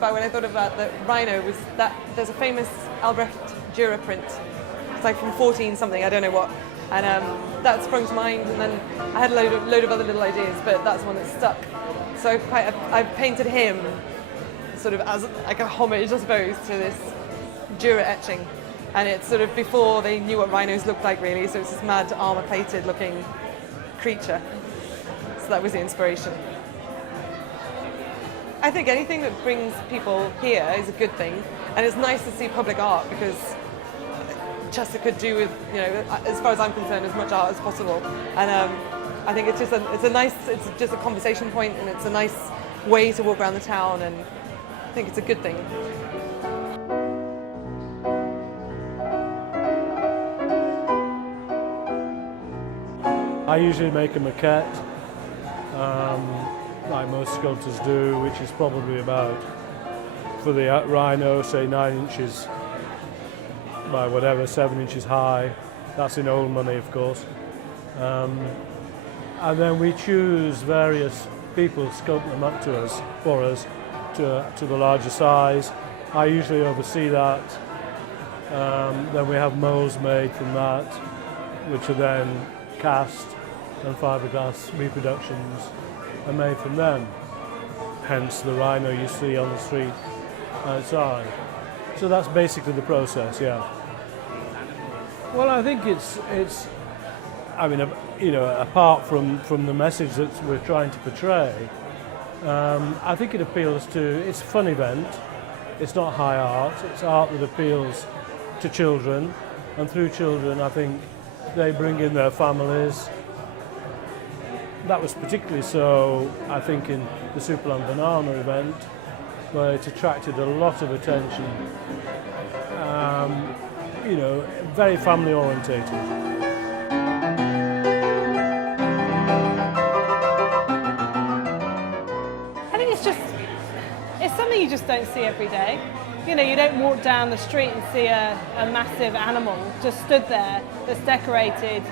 about when I thought about the Rhino was that there's a famous Albrecht Dürer print. It's like from 14 something, I don't know what. And that sprung to mind, and then I had a load of other little ideas, but that's one that stuck. So I painted him sort of as like a homage, I suppose, to this Dürer etching. And it's sort of before they knew what rhinos looked like, really, so it's this mad armour-plated looking creature. So that was the inspiration. I think anything that brings people here is a good thing, and it's nice to see public art because Chester could do with, as far as I'm concerned, as much art as possible. And I think it's just a conversation point, and it's a nice way to walk around the town, and I think it's a good thing. I usually make a maquette, like most sculptors do, which is probably about, for the Rhino, say 9 inches by whatever, 7 inches high. That's in old money, of course. And then we choose various people, sculpt them up for us to the larger size. I usually oversee that. Then we have molds made from that, which are then cast, and fiberglass reproductions are made from them. Hence the Rhino you see on the street outside. So that's basically the process, yeah. Well, I think it's apart from the message that we're trying to portray, I think it appeals to, it's a fun event, it's not high art, it's art that appeals to children, and through children I think they bring in their families. That was particularly so, I think, in the Superland Banana event, where it attracted a lot of attention. Very family orientated. I think it's something you just don't see every day. You don't walk down the street and see a massive animal just stood there that's decorated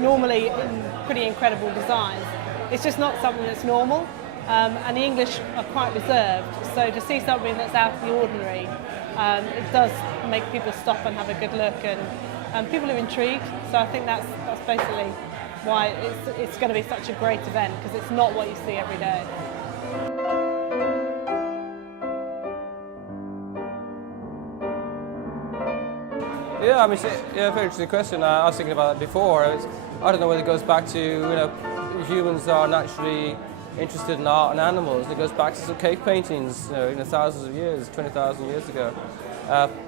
normally in pretty incredible designs. It's just not something that's normal, and the English are quite reserved, so to see something that's out of the ordinary, it does make people stop and have a good look, and people are intrigued, so I think that's basically why it's going to be such a great event, because it's not what you see every day. Yeah, very interesting question. I was thinking about that before. I don't know whether it goes back to, humans are naturally interested in art and animals. It goes back to some cave paintings, thousands of years, 20,000 years ago.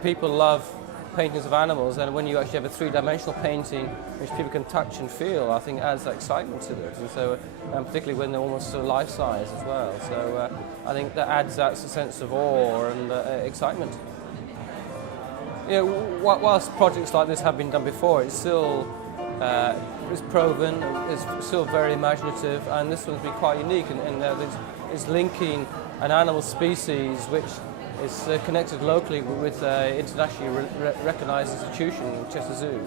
People love paintings of animals, and when you actually have a three-dimensional painting which people can touch and feel, I think adds that excitement to it. And so, particularly when they're almost sort of life-size as well. So I think that adds that sense of awe and excitement. Whilst projects like this have been done before, it's still it's proven, it's still very imaginative, and this one's been quite unique in that it's linking an animal species which is connected locally with an internationally recognised institution, Chester Zoo,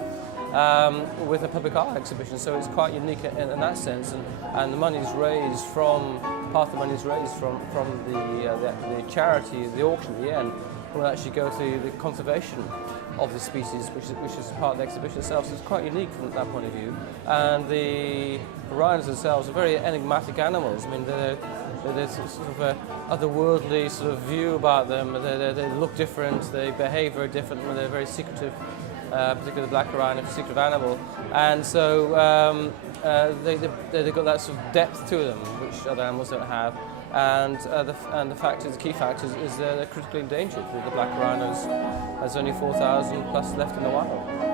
with a public art exhibition. So it's quite unique in that sense, and the money's raised from, part of the money's raised from the charity, the auction at the end, will actually go to the conservation of the species, which is part of the exhibition itself. So it's quite unique from that point of view. And the rhinos themselves are very enigmatic animals. I mean, there's sort of a otherworldly sort of view about them. They look different, they behave very different, they're very secretive, particularly the black rhino, a secretive animal. And so they've got that sort of depth to them, which other animals don't have. And the key fact is they're critically endangered. The black rhinos, there's only 4,000 plus left in the wild.